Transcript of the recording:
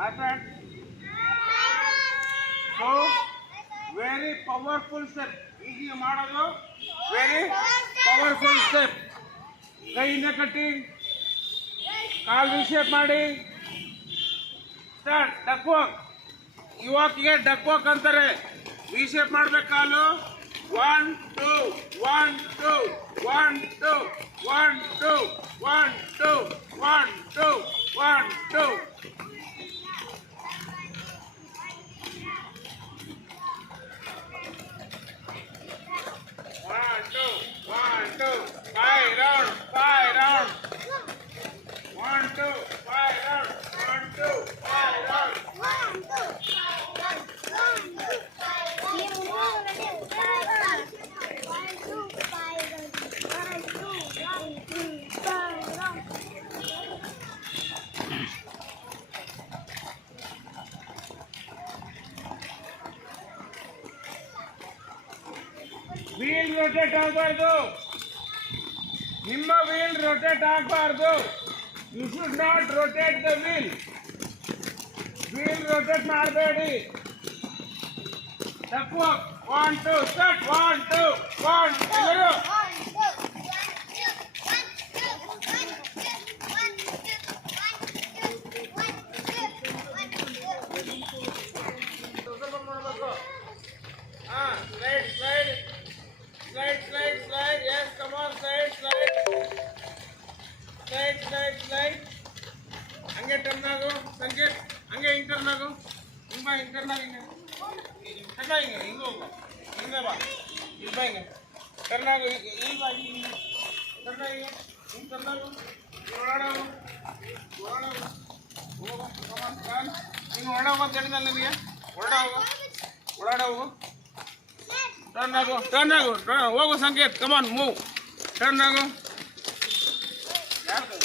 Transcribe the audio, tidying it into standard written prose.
happened? So, very powerful step. Easy ಮಾಡೋದು very powerful step. ಕೈನ ಕಟ್ಟಿ ಕಾಲು ಶೇಪ್ ಮಾಡಿ ಸ್ಟಾರ್ಟ್ ಡಕ್ ವಾಕ್. ಯುವಕಿಗೆ ಡಕ್ ವಾಕ್ ಅಂತಾರೆ. ವಿ ಶೇಪ್ ಮಾಡ್ಬೇಕು ಕಾಲು. 1 2 1 2 1 2 1 2 1 2 1 2 1 2. ವೀಲ್ ರೊಟೇಟ್ ಆಗಬಾರ್ದು. ನಿಮ್ಮ ವೀಲ್ ರೊಟೇಟ್ ಆಗಬಾರ್ದು. You should not rotate the wheel. Wheel rotate ಮಾಡಬೇಡಿ. ಡಕ್ ವಾಕ್ 1 2 ಸ್ಟಾರ್ಟ್ 1 2 1 ಎಲ್ಲರೂ slide, yes, come on, slide. ಹಂಗೆ ಟರ್ನ್ ಆಗು ಸಂಕೇತ್, ಹಂಗೆ ಹಿಂಗೆ ಟರ್ನ್ ಆಗು, ಹಿಂಗೆ ಟರ್ನ್ ಆಗಿ ಹಿಂಗೆ ಹೋಗು, ಹಿಂಗೆ ಬಾ, ಇಲ್ಲಿ ಬಾ, ಹಿಂಗೆ ಟರ್ನ್ ಆಗು, ಇಲ್ಲಿ ಬಾ, ಹಿಂಗೆ ಟರ್ನ್ ಆಗಿ ಹಿಂಗೆ ಟರ್ನ್ ಆಗು, ಓಡಾಡೋಗು ಹೋಗು, ಕಮಾನ್ ಟರ್ನ್, ನೀನು ಓಡಾಡೋಗು ಅಂತ ಹೇಳಿದ ನಿನಗೆ, ಓಡಾಡೋಗು ಟರ್ನ್ ಆಗು ಹೋಗು ಸಂಕೇತ್, ಕಮಾನ್ ಮೂವ್, ಟರ್ನ್ ಆಗು. ಯಾರ್ದು